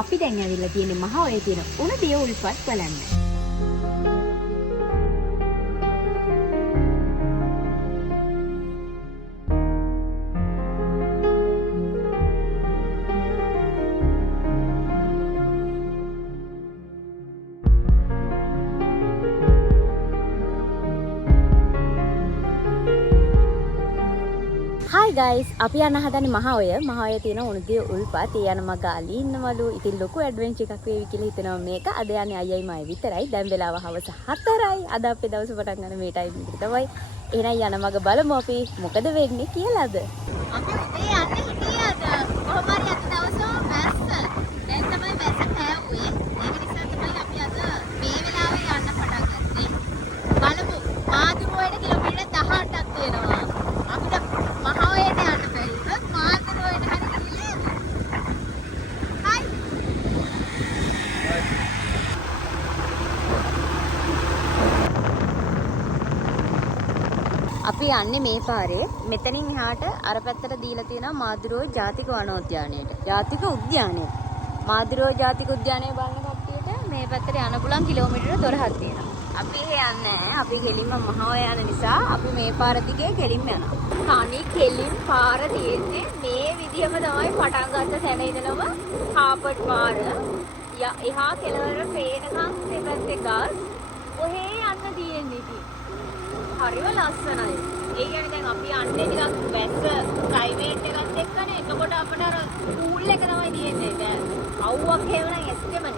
අපි දැන් ඇවිල්ලා තියෙන්නේ මහාවයේ තියෙන උණුදිය උල්පත් බලන්න. Hi guys, අපි යන හදන්නේ මහාවයේ තියෙන උණුදිය උල්පත්. ඒ යන මග අලි ඉන්නවලු. ඉතින් ලොකු ඇඩ්වෙන්චර් එකක් වේවි කියලා හිතනවා මේක. අද යන්නේ අයියයි මයි විතරයි. දැන් වෙලාව හවස 4යි. අද අපේ දවස පටන් ගන්න මේ ටයිම් එක තමයි. එහෙනම් යන මග බලමු අපි මොකද වෙන්නේ කියලාද. අපි මේ යන්නේ හිටියද කොහොම හරි අද දවසම වැස්ස. දැන් තමයි වැස්ස පෑවුවේ. ඒක නිසා තමයි අපි අද මේ වෙලාවේ යන්න පටන් ගත්තේ. බලමු. මාදුරුවේට කිලෝමීටර් 18ක් තියෙනවා. අපිට මහාවයට යන්න බැරිද? මාතරුවේට හරි ගිහලා. හයි. අපි යන්නේ මේ පාරේ. මෙතනින් එහාට අර පැත්තට දීලා තියෙනවා මාදුරුව ජාතික වනෝද්‍යානයට. ජාතික උද්‍යානයට. මාදුරුව ජාතික උද්‍යානය බලන කට්ටියට මේ පැත්තට යන්න පුළුවන් කිලෝමීටර 12ක් තියෙනවා. අපි එහෙ යන්නේ නැහැ. අපි ගෙලින්ම මහාවය යන නිසා අපි මේ පාර දිගේ ගෙලින්ම යනවා. තනි කෙලින් පාර තියෙන්නේ මේ විදිහම තමයි පටන් ගත්ත තැන ඉඳලම කාපට් පාර. එහා කෙළවර පේනකම් දෙපැත්තේ ගස්. ඔහේ යන්න තියෙන්නේ ඉතින්. හරිම ලස්සනයි. ඒ කියන්නේ දැන් අපි යන්නේ ටිකක් වැස්ස ප්‍රයිවේට් එකත් එක්කනේ. එතකොට අපිට අර පූල් එක තමයි තියෙන්නේ. දැන් අවුවක් හේව නම් ඇත්තෙම නෑ.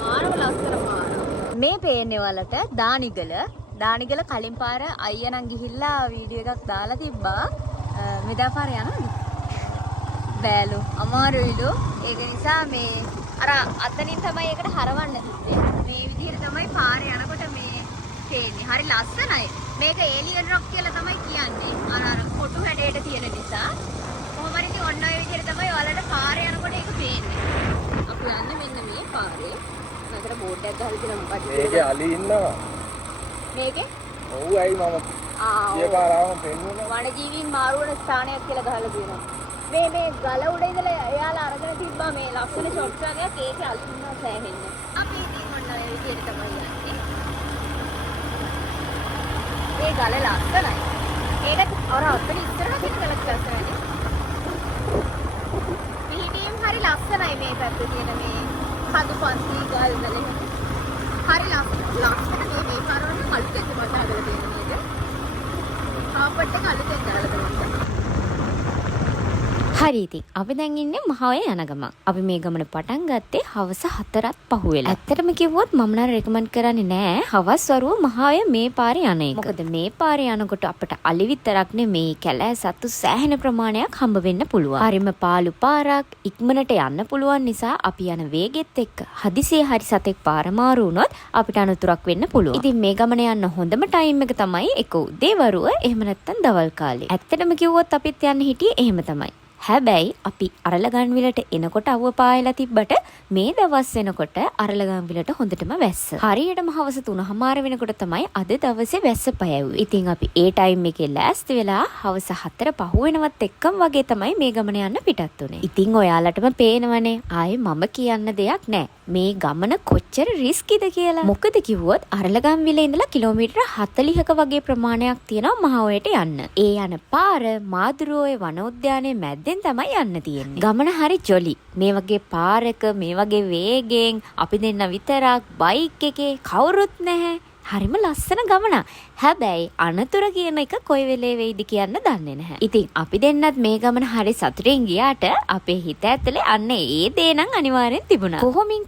මාරම ලස්සන පාර. මේ පේන්නේ වලට දානිගල කලින් පාර අයියා නම් ගිහිල්ලා වීඩියෝ එකක් දාලා තිබ්බා. මෙදා පාර යනවද? බෑලු අමාරුයිලු. ඒක නිසා මේ අර අතනින් තමයි ඒකට හරවන්න තිබ්බේ. මේ විදිහට තමයි පාර යනකොට මේ තේන්නේ. හරි ලස්සනයි. මේක ඒලියන් රොක් කියලා තමයි කියන්නේ. අර කොටු හැඩයට තියෙන නිසා. කොහොම හරි ඉතින් ඔන්න ඔය විදිහට තමයි ඔයාලට පාර යනකොට ඒක පේන්නේ. අපි යන්නේ මෙන්න මේ පාරේ. මතර බෝඩ් එකක් ගහලා තියෙනවා මොකක්ද? මේකේ අලි ඉන්නවා. මේකේ? ඔව් ඇයි මම ගිය පාර ආවම පෙන්නුවා. වනජීවීන් මාරු වෙන ස්ථානයක් කියලා ගහලා තියෙනවා. මේ ගල උඩ ඉඳලා එයාලා අරගෙන තිබ්බා මේ ලස්සන ෂොට්ස් වගේක්. ඒකේ අලි ඉන්නවා සෑහෙන්න. අපි ඉතින් ඔන්න ඔය විදිහට තමයි යන්නේ. ඒ ගල ලස්සනයි. ඒකත් අර අපේ ඉස්සරහට තියෙන ගලත් ලස්සනයි. පිහිටියම් හරි ලස්සනයි මේ පැත්තේ තියෙන මේ කඳුපන්ති ගල් වල. හරි ලස්සන මේ පාරවල කල්පෙත් මත හදලා තියෙන නේද? කාපට් එක අලුතෙන් දාලා තියෙනවා. හරි ඉතින් අපි දැන් ඉන්නේ මහාවයේ යන ගමන්. අපි මේ ගමන පටන් ගත්තේ හවස 4ත් පහුවෙලා. ඇත්තටම කිව්වොත් මම නම් රෙකමන්ඩ් කරන්නේ නෑ හවස් වරුව මහාවය මේ පාරේ යන එක. මොකද මේ පාරේ යනකොට අපිට අලි විතරක් නෙමේ කැලෑ සත්තු සෑහෙන ප්‍රමාණයක් හම්බ වෙන්න පුළුවන්. හරිම පාළු පාරක් ඉක්මනට යන්න පුළුවන් නිසා අපි යන වේගෙත් එක්ක හදිසියේ හරි සතෙක් පාර මාරු වුණොත් අපිට අනතුරක් වෙන්න පුළුවන්. ඉතින් මේ ගමන යන්න හොඳම ටයිම් එක තමයි එක උදේ වරුව එහෙම නැත්නම් දවල් කාලේ. ඇත්තටම කිව්වොත් අපිත් යන්න හිටියේ එහෙම තමයි. හැබැයි අපි අරලගන්විලට එනකොට අවුව පායලා තිබ්බට මේ දවස් වෙනකොට අරලගන්විලට හොඳටම වැස්ස. හරියටම හවස 3:00 වෙනකොට තමයි අද දවසේ වැස්ස පෑවුවේ. ඉතින් අපි ඒ ටයිම් එකේ ලෑස්ති වෙලා හවස 4 පහුවෙනවත් එක්කම වගේ තමයි මේ ගමන යන්න පිටත් උනේ. ඉතින් ඔයාලටම පේනවනේ ආයේ මම කියන්න දෙයක් නැහැ. මේ ගමන කොච්චර රිස්කිද කියලා. මොකද කිව්වොත් අරලගන්විලේ ඉඳලා කිලෝමීටර 40ක වගේ ප්‍රමාණයක් තියෙනවා මහාවයට යන්න. ඒ යන පාර මාදුරුවේ වනෝද්‍යානයේ මැද්දෙන් තමයි යන්න තියෙන්නේ. ගමන හරි ජොලි. මේ වගේ පාරක මේ වගේ වේගෙන් අපි දෙන්න විතරක් බයික් එකේ කවුරුත් නැහැ. හරිම ලස්සන ගමනක්. හැබැයි අනතුර කියන එක කොයි වෙලේ වෙයිද කියන්න දන්නේ නැහැ. ඉතින් අපි දෙන්නත් මේ ගමන හරි සතුටින් ගියාට අපේ හිත ඇතුලේ අන්න ඒ දේ නම් අනිවාර්යෙන් තිබුණා.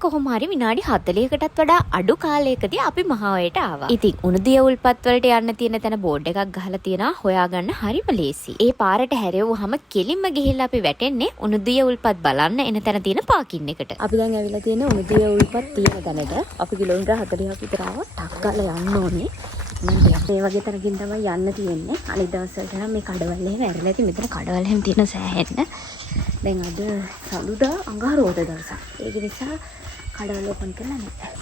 කොහොම හරි විනාඩි 40කටත් වඩා අඩු කාලයකදී අපි මහාවයට ආවා. ඉතින් උණුදිය උල්පත් වලට යන්න තියෙන තැන බෝඩ් එකක් ගහලා තියෙනවා හොයාගන්න හරිම ලේසි. ඒ පාරට හැරෙවුවහම කෙලින්ම ගිහිල්ලා අපි වැටෙන්නේ උණුදිය උල්පත් බලන්න එන තැන තියෙන පාකින් එකට. අපි දැන් ඇවිල්ලා තියෙන උණුදිය උල්පත් තියෙන තැනට. අපි කිලෝමීටර 40ක් විතර ආවා. ටක් ගාලා යන්න ඕනේ. මේ වගේ තරකින් තමයි යන්න තියෙන්නේ. අනිත් දවස්වලට නම් මේ කඩවල එහෙම ඇරලා ඉතින් මෙතන කඩවල එහෙම තියෙන සෑහෙන්න. දැන් අද සඳුදා අඟහරුවාද දවසක්. ඒක නිසා කඩවල ඕපන් කරලා නැහැ.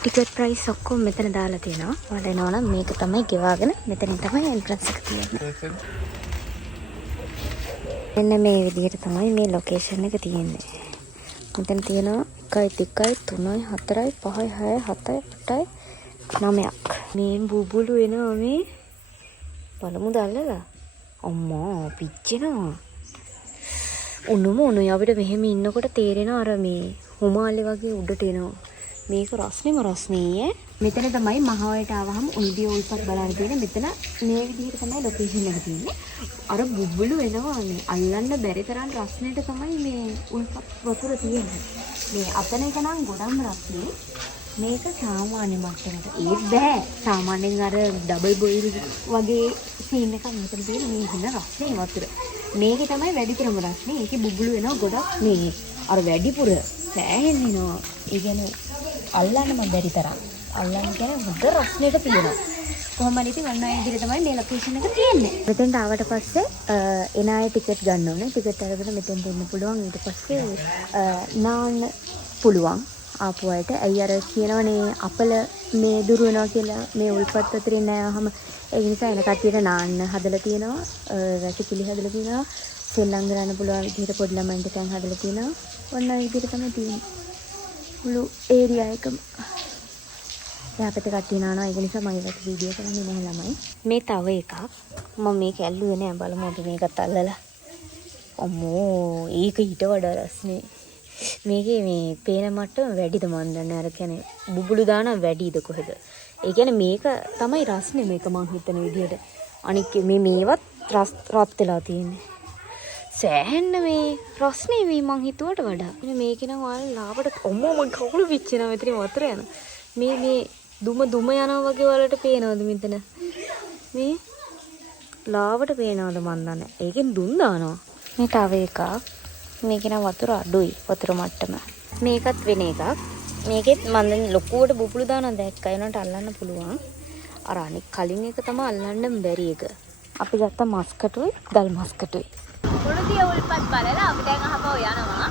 ටිකට් ප්‍රයිස් ඔක්කොම මෙතන දාලා තියෙනවා. ඔයාලා එනවා නම් මේක තමයි ගෙවාගෙන මෙතනින් තමයි එන්ට්‍රන්ස් එක තියෙන්නේ. මෙන්න මේ විදිහට තමයි මේ ලොකේෂන් එක තියෙන්නේ. මෙතන තියෙනවා 1 2 3 4 5 6 7 8 9ක්. මේ බුබුලු එනවා මේ. බලමු දැල්ලලා. අම්මා පිච්චෙනවා. උණුම උණුයි අපිට මෙහෙම ඉන්නකොට තේරෙනවා අර මේ හුමාලේ වගේ උඩට එනවා. මේක රස්නෙම රස්නේ. මෙතන තමයි මහවයට ආවහම උල්දිය උල්පත් බලන්න තියෙන්නේ. මෙතන මේ විදිහට තමයි ලොකේෂන් එක තියෙන්නේ. අර බුබුලු එනවා මේ අල්ලන්න බැරි තරම් රස්නෙට තමයි මේ උල්පත් වතුර තියෙන්නේ. මේ අතන එක නම් ගොඩක්ම රස්නේ. මේක සාමාන්‍ය මට්ටමකට ඒත් බෑ. සාමාන්‍යයෙන් අර ඩබල් බොයිල් වගේ සීන් එකක් මෙතන තියෙන මේ හින රස්නේ වතුර. මේකේ තමයි වැඩිපුරම රස්නේ. ඒකේ බුබුලු එනවා ගොඩක් මේ අර වැඩිපුර සෑහෙන්න එනවා. ඒ කියන්නේ අල්ලන්නම බැරි තරම්. අල්ලන්න කියන්නේ හොඳ රස්නෙට තියෙනවා. කොහොම හරි ඉතින් ඔන්න ඔය විදිහට තමයි මේ ලොකේෂන් එක තියෙන්නේ. මෙතෙන්ට ආවට පස්සේ එන අය ටිකට් ගන්න ඕනේ. ටිකට් අරගෙන මෙතෙන්ට එන්න පුළුවන්. ඊට පස්සේ නාන්න පුළුවන්. ආපු අයට ඇයි අර කියනවනේ අපල මේ දුර වෙනවා කියලා මේ උල්පත් අතරින් නෑවහම ඒ නිසා එන කට්ටියට නාන්න හදලා තියෙනවා. රැකිකිලි හදලා තියෙනවා. සෙල්ලම් කරන්න පුළුවන් විදිහට පොඩි ළමයින්ට තැන් හදලා තියෙනවා. ඔන්න ඔය විදිහට තමයි තියෙන්නේ. මුළු ඒරියා එකම යාපත කට්ටිය නානවා. ඒක නිසා මම ඒකට වීඩියෝ කරන්නේ නැහැ ළමයි. මේ තව එකක් මම මේක ඇල්ලුවේ නෑ. බලමු අපි මේකත් අල්ලලා. අම්මෝ ඒක ඊට වඩා රස්නේ. මේකේ මේ පේන මට්ටම වැඩිද මන් දන්නේ. අර කියන්නේ බුබුලු දාන වැඩිද කොහෙද? ඒ කියන්නේ මේක තමයි රස්නේ මේක මං හිතන විදිහට. අනික මේවත් රත් වෙලා තියෙන්නේ. සෑහෙන්න මේ රස්නේ මේ මං හිතුවට වඩා. මේක නම් ඔයාලා ලාවට අම්මෝ මං කකුල පිච්චෙනවා මෙතන වතුර යන. මේ දුම යනවා වගේ වලට පේනවද මෙතන? මේ ලාවට පේනවද මන් දන්නේ. ඒකෙන් දුම් දානවා. මේ තව එකක්. මේකේ නම් වතුර අඩුයි. වතුර මට්ටම. මේකත් වෙන එකක්. මේකෙත් මම දැන් ලොකුවට බුබුලු දානවා දැක්කා. ඒනට අල්ලන්න පුළුවන්. අර අනික කලින් එක තමයි අල්ලන්න බැරි එක. අපි ගත්ත මස්කටුයි, දල් මස්කටුයි. උණුදිය උල්පත් බලලා අපි දැන් අහපව යනවා.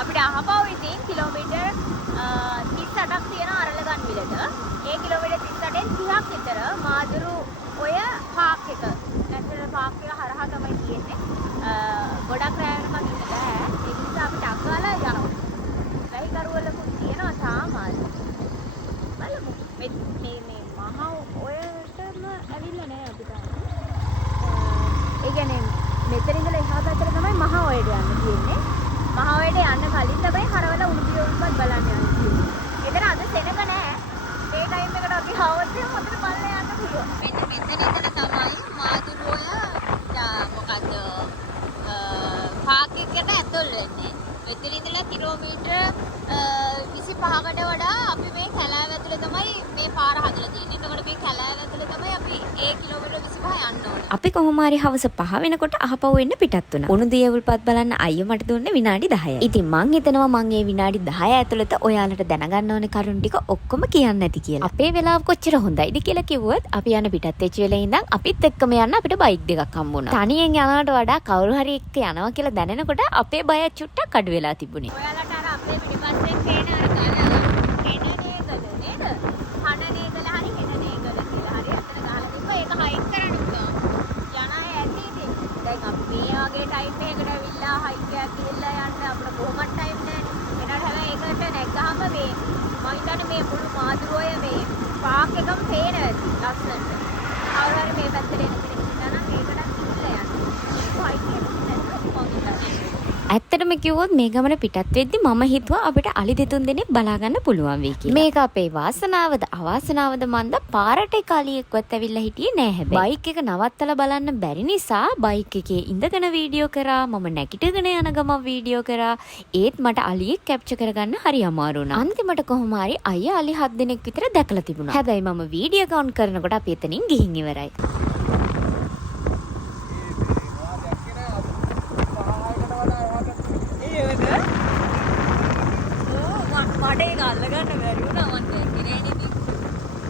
අපිට අහපව ඉතින් කිලෝමීටර් 38ක් තියෙන අරලගන් විලට. ඒ කිලෝමීටර් 38න් 30ක් විතර මාදුරු ඔය පාක් එක. නැෂනල් පාක් එක හරහා තමයි තියෙන්නේ. ගොඩක් රැයකට මම ඉන්න බෑ. ඒ නිසා අපිට අක්කාලා යනවා. වැහි කරුවලකුත් තියෙනවා තාමත්. බලමු. මේ මහා ඔයටම ඇවිල්ලා නෑ අපි තාම. ඒ කියන්නේ මෙතන ඉඳලා එහා පැත්තට තමයි මහා ඔයට යන්න තියෙන්නේ. මහා ඔයට යන්න කලින් තමයි හරවල උණුදිය උල්පත් බලන්න යන්න තියෙන්නේ. එතන අද සෙනග නෑ. මේ ටයිම් එකට අපි ආවොත් හොඳට බලලා යන්න පුළුවන්. මෙතන ඉඳලා තමයි මාදුරුව මොකද්ද පාක් එකට ඇතුල් වෙන්නේ. මෙතන ඉඳලා කිලෝමීටර් 25කට වඩා අපි මේ කැලෑව ඇතුලේ තමයි මේ පාර හදලා තියෙන්නේ. එතකොට මේ කැලෑව ඇතුලේ තමයි අපි ඒ කිලෝමීටර් 25 යන්න ඕනේ. අපි කොහොම හරි හවස 5 වෙනකොට අහපව් වෙන්න පිටත් වුණා. උණුදිය උල්පත් බලන්න අයියා මට දුන්නේ විනාඩි 10යි. ඉතින් මං හිතනවා මං ඒ විනාඩි 10 ඇතුළත ඔයාලට දැනගන්න ඕනේ කරුණු ටික ඔක්කොම කියන්න ඇති කියලා. අපේ වෙලාව කොච්චර හොඳයිද කියලා කිව්වොත් අපි යන පිටත් වෙච්ච වෙලේ ඉඳන් අපිත් එක්කම යන්න අපිට බයික් දෙකක් හම්බුණා. තනියෙන් යනවට වඩා කවුරු හරි එක්ක යනවා කියලා දැනෙනකොට අපේ බය චුට්ටක් අඩු වෙලා තිබුණේ. ඔයාලට අර අපේ පිටිපස්සෙන් පේන අර හෙනනේගල නේද? හනනේගල හරි හෙනනේගල කියලා. හරි අතන ගහලා තිබ්බා. ඒක හයික් කරන්න පුළුවන්. යන අය ඇති ඉතින්. දැන් අපි මේ වගේ ටයිම් එකකට ඇවිල්ලා හයික් එකක් ගිහලා යන්න අපිට කොහොමද ටයිම් නැහැ. එනට හැබැයි ඒකට නැග්ගාම මේ මම හිතන්නේ මේ මුළු මාදුරුවය මේ පාක් එකම පේන ඇති ලස්සනට. කවුරු හරි මේ පැත්තට එන කෙනෙක් ඉන්නා නම් ඒකටත් ගිහලා යන්න. ඒක හයික් එකක් නැත්නම් මම හිතන්නේ. ඇත්තටම කිව්වොත් මේ ගමන පිටත් වෙද්දි මම හිතුවා අපිට අලි දෙතුන් දෙනෙක් බලා ගන්න පුළුවන් වෙයි කියලා. මේක අපේ වාසනාවද අවාසනාවද මන්ද පාරට එක අලියෙක්වත් ඇවිල්ලා හිටියේ නෑ හැබැයි. බයික් එක නවත්තලා බලන්න බැරි නිසා බයික් එකේ ඉඳගෙන වීඩියෝ කරා. මම නැගිටගෙන යන ගමන් වීඩියෝ කරා. ඒත් මට අලියෙක් කැප්චර් කරගන්න හරි අමාරු වුණා. අන්තිමට කොහොම හරි අයියා අලි 7 දෙනෙක් විතර දැකලා තිබුණා. හැබැයි මම වීඩියෝ කවුන්ට් කරනකොට අපි එතනින් ගිහින් ඉවරයි. මට ඒක අල්ලගන්න බැරි වුණා මම දැක්කේ නෑ නේද?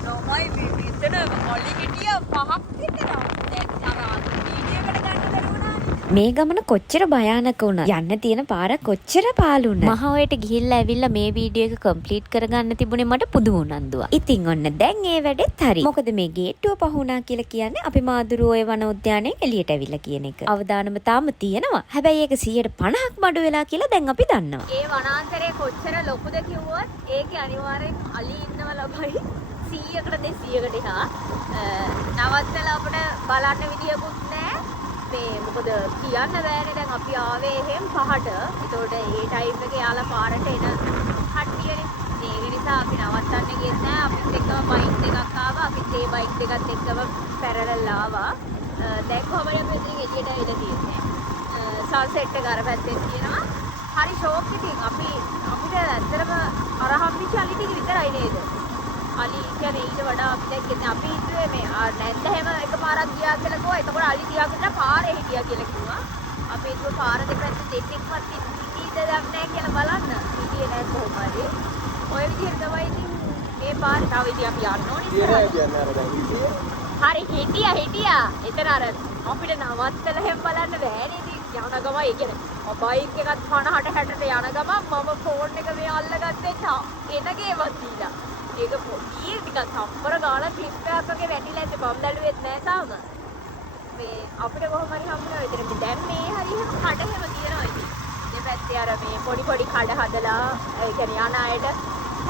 තමයි මේ මෙතන ඔලි හිටිය 5ක් විතර. දැන් අර වීඩියෝ එකට ගන්න බැරි වුණානේ. මේ ගමන කොච්චර භයානක වුණා යන්න තියෙන පාර කොච්චර පාළු වුණා මහ ඔයට ගිහිල්ලා ඇවිල්ලා මේ වීඩියෝ එක කම්ප්ලීට් කරගන්න තිබුණේ මට පුදුම උනන්දුවක්. ඉතින් ඔන්න දැන් ඒ වැඩෙත් හරි. මොකද මේ ගේට්ටුව පහ වුණා කියලා කියන්නේ අපි මාදුරුව ඔය වන උද්‍යානයෙන් එළියට ඇවිල්ලා කියන එක. අවදානම තාම තියෙනවා. හැබැයි ඒක 150ක් බඩු වෙලා කියලා දැන් අපි දන්නවා. ඒ වනාන්තරේ කොච්චර ලොකුද කිව්වොත් ඒකේ අනිවාර්යෙන් අලි ඉන්නව ලබයි 100කට 200කට එහා නවත්තලා අපිට බලන්න විදියකුත් නැහැ. මේ මොකද කියන්න බෑනේ දැන් අපි ආවේ එහෙම පහට. ඒතකොට ඒ ටයිම් එකේ යාලා පාරට එන කට්ටියනේ. ඒක නිසා අපි නවත්තන්න ගියෙත් නෑ. අපිත් එක්කම බයික් දෙකක් ආවා. අපිත් ඒ බයික් දෙකත් එක්කම පැරලල් ආවා. දැන් කොහමද අපි ඉතින් එළියට ඇවිල්ලා තියෙන්නේ. සන්සෙට් එක අර පැත්තෙන් තියෙනවා. හරි ෂෝක් ඉතින් අපිට ඇත්තටම අරහම්පිච්ච අලි ටික විතරයි නේද? අලි කියන්නේ ඊට වඩා අපි දැක්කේ අපි හිතුවේ මේ නැත්ද එහෙම එකපාරක් ගියා කියලා කිව්වා. එතකොට අලි තියාගෙන පාරේ හිටියා කියලා කිව්වා. අපි ඒක පාර දෙපැත්තේ දෙන්නෙක්වත් ඉඳීද නැහැ කියලා බලන්න. හිටියේ නැහැ කොහොම හරි. ඔය විදිහට තමයි ඉතින් මේ පාරේ තව ඉතින් අපි යන්න ඕනේ. හරි හිටියා. එතන අර අපිට නවත්තලා හැම බලන්න බෑනේ ඉතින් යන ගම ඒ කියන්නේ බයික් එකත් 50ට 60ට යන ගම මම ෆෝන් එක මේ අල්ලගත්තේ එනගේවත් දීලා. ඒක පොඩි ටිකක් සම්පර ගාලා ක්ලිප් එකක් වගේ වැටිලා ඇද්ද බම් දැලුවෙත් නැහැ තාම. මේ අපිට කොහොම හරි හම්බුනා විතර දැන් මේ හරි එහෙම කඩ හැම තියෙනවා ඉතින්. දෙපැත්තේ අර මේ පොඩි කඩ හදලා ඒ කියන්නේ යන අයට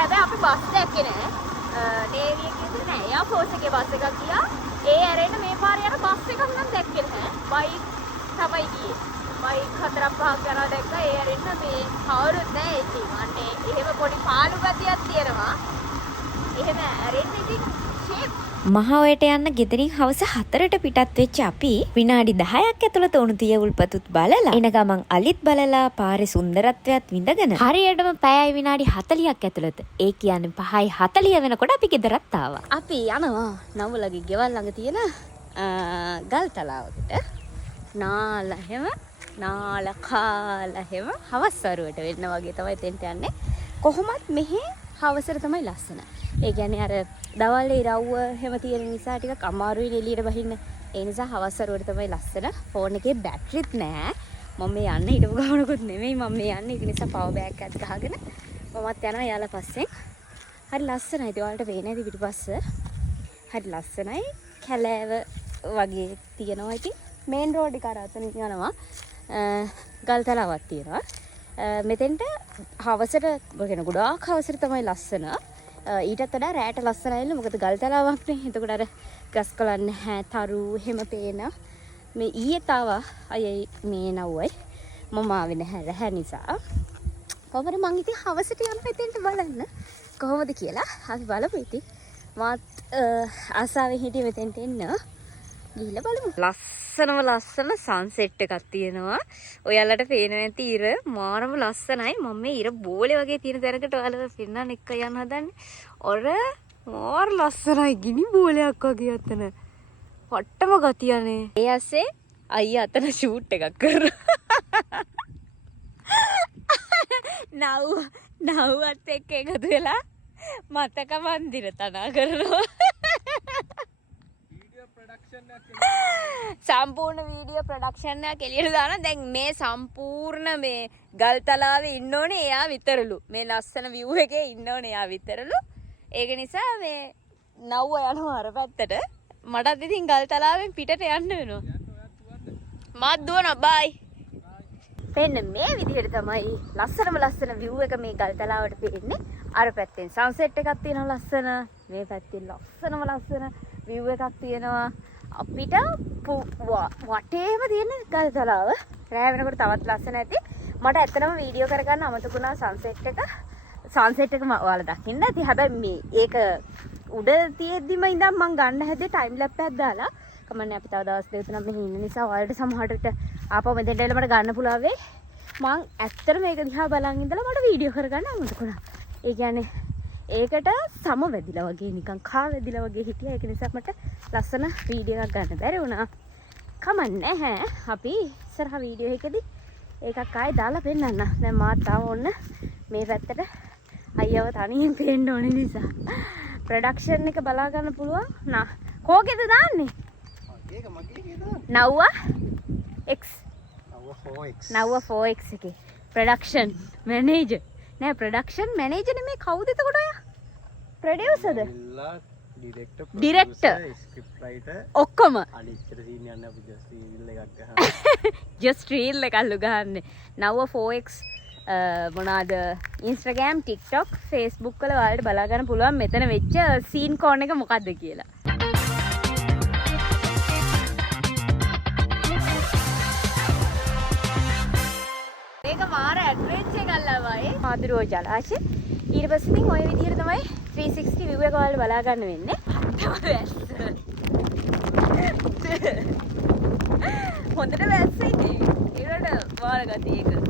හැබැයි අපි බස් දැක්කේ නැහැ. නේවි එකේ නෑ එයා ෆෝස් එකේ බස් එකක් ගියා. ඒ ඇරෙන්න මේ පාරේ යන බස් එකක් නම් දැක්කේ නැහැ. බයික් තමයි ගියේ. බයික් 4-5ක් යනවා දැක්කා. ඒ ඇරෙන්න මේ කවුරුත් නැහැ ඉතින්. අනේ එහෙම පොඩි පාළු ගතියක් තියෙනවා. එහෙම ඇරෙන්න ඉතින් ෂේප් මහ ඔයට යන්න ගෙදරින් හවස 4ට පිටත් වෙච්ච අපි විනාඩි 10ක් ඇතුළත උණු තිය උල්පතුත් බලලා එන ගමන් අලිත් බලලා පාරේ සුන්දරත්වයත් විඳගෙන හරියටම පැයයි විනාඩි 40ක් ඇතුළත ඒ කියන්නේ 5:40 වෙනකොට අපි ගෙදරත් ආවා. අපි යනවා නවලගේ ගෙවල් ළඟ තියෙන ගල්තලාවකට. නාලා කාලා හැම හවස් වරුවට වෙන්න වගේ තමයි තෙන්ට යන්නේ. කොහොමත් මෙහි හවසට තමයි ලස්සන. ඒ කියන්නේ අර දවල්ේ ඉරව්ව හැම තියෙන නිසා ටිකක් අමාරුයි එළියට බහින්න. ඒ නිසා හවස් වරුවට තමයි ලස්සන. ෆෝන් එකේ බැටරිත් නැහැ. මම මේ යන්නේ හිටපු ගමනකුත් නෙමෙයි මම මේ යන්නේ. ඒක නිසා පවර් බෑග් එකක් ගහගෙන මමත් යනවා යාලා පස්සෙන්. හරි ලස්සනයි. ඒ වලට පේන්නේ නැති පිටිපස්ස. හරි ලස්සනයි. කැලෑව වගේ තියෙනවා ඉතින්. මේන් රෝඩ් එක අර අතනින් යනවා. ගල්තලාවක් තියෙනවා. මෙතෙන්ට හවසට කියන ගොඩාක් හවසට තමයි ලස්සන. ඊටත් වඩා රැට ලස්සනයිලු. මොකද ගල්තලාවක් නේ. එතකොට අර ගස් කොළන් නැහැ, තරු හැම පේන. මේ ඊයේ තාවා අයයි මේ නව්වයි මම ආවේ නැහැ රැහැ නිසා. කොහොමද මං ඉතින් හවසට යන්න එතෙන්ට බලන්න කොහොමද කියලා අපි බලමු ඉතින්. මාත් ආසාවෙන් හිටියේ මෙතෙන්ට එන්න. ගිහිල්ලා බලමු. ලස්සන සන්සෙට් එකක් තියෙනවා. ඔයාලට පේනවා ඇති ඉර මාරම ලස්සනයි. මම මේ ඉර බෝලේ වගේ තියෙන තැනකට ඔයාලට පෙන්නන්න එක්ක යන්න හදන්නේ. ඔර මාර ලස්සනයි ගිනි බෝලයක් වගේ අතන. පට්ටම ගතියනේ. ඒ ඇස්සේ අයියා අතන ෂූට් එකක් කරනවා. නව්වත් එක්ක එකතු වෙලා මතක මන්දිර තනා කරනවා. සම්පූර්ණ වීඩියෝ ප්‍රොඩක්ෂන් එකක් එළියට දානවා. දැන් මේ සම්පූර්ණ මේ ගල්තලාවේ ඉන්න ඕනේ එයා විතරලු. මේ ලස්සන view එකේ ඉන්න ඕනේ එයා විතරලු. ඒක නිසා මේ නව්ව යනවා අර පැත්තට. මටත් ඉතින් ගල්තලාවෙන් පිටට යන්න වෙනවා. මාත් දුවනවා බයි. පෙන්න මේ විදිහට තමයි ලස්සන view එක මේ ගල්තලාවට පෙන්නේ. අර පැත්තෙන් සන්සෙට් එකක් තියෙනවා ලස්සන. මේ පැත්තෙන් ලස්සන view එකක් තියෙනවා. අපිට වටේම තියෙන ගල්තලාව. රෑ වෙනකොට තවත් ලස්සන ඇති. මට ඇත්තටම වීඩියෝ කරගන්න අමතකුණා සන්සෙට් එක. සන්සෙට් එක ඔයාලා දකින්න ඇති. හැබැයි මේ ඒක උඩ තියෙද්දිම ඉඳන් මම ගන්න හැදේ ටයිම් ලැප් එකක් දාලා. කමන්නේ අපි තව දවස් දෙක තුනක් මෙහි ඉන්න නිසා ඔයාලට සමහරට ආපහු මෙතෙන්ට එන්න මට ගන්න පුළුවන් වෙයි. මම ඇත්තටම මේක දිහා බලන් ඉඳලා මට වීඩියෝ කරගන්න අමතකුණා. ඒ කියන්නේ ඒකට සම වැදිලා වගේ නිකන් කා වැදිලා වගේ හිටියා. ඒක නිසා මට ලස්සන වීඩියෝ එකක් ගන්න බැරි වුණා. කමන්නේ නැහැ. අපි ඉස්සරහ වීඩියෝ එකකදී ඒකක් ආයෙ දාලා පෙන්නන්න. දැන් මාත් ආව ඕන්න මේ පැත්තට අයියව තනියෙන් පේන්න ඕනේ නිසා. ප්‍රොඩක්ෂන් එක බලා ගන්න පුළුවන්. කෝකේද දාන්නේ? ඒක මගේ එකේ දාන්න. නව්වා X නව්ව 4X එකේ ප්‍රොඩක්ෂන් මැනේජර් නෑ ප්‍රොඩක්ෂන් මැනේජර් නෙමේ කවුද එතකොට ඔයා ප්‍රොඩියුසර්ද ඩිරෙක්ටර් ඔක්කොම ජස්ට් රීල් එකක් අල්ලු ගහන්නේ නව්ව 4X මොනවාද Instagram TikTok Facebook වල ඔයාලට බලා ගන්න පුළුවන් මෙතන වෙච්ච සීන් කෝන් එක මොකද්ද කියලා ඒක මාර ඇඩ්වෙන්චර් එකක් ලවයි මාදුරෝ ජලාශය ඊට පස්සේ ඉතින් ওই විදිහට තමයි 360 view එක ඔයාලට බලා ගන්න වෙන්නේ හොඳට වැස්ස ඉතින් ඒකට වාර ගතිය ඒක